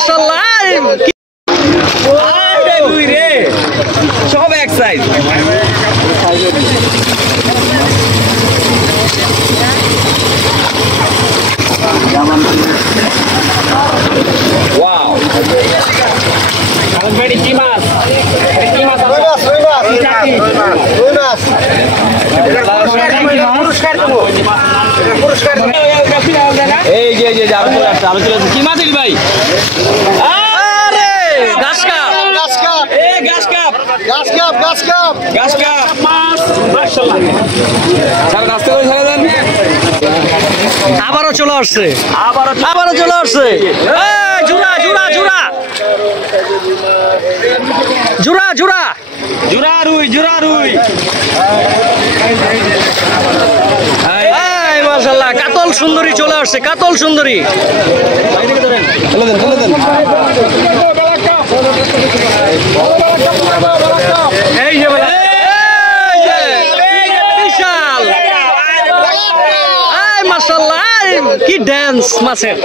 মাশাআল্লাহ দুই রে সব এক সাইজ ওয়াও কারণ বেড়ি কি মাছ এই যে আলো চলে কি মাছ ভাই ঘাস কাপ মাছ মাশাআল্লাহ স্যার রাস্তা করে ছেড়ে দেন আবারও চলে আসছে আবারও চলে আসছে জুরা জুরা জুরা জুরা জুরা জুরা রুই মাশাআল্লাহ কাতল সুন্দরী চলে আসছে কাতল সুন্দরী ফেলে দেন এই যে বিশাল মাশাআল্লাহ কি ড্যান্স মাছের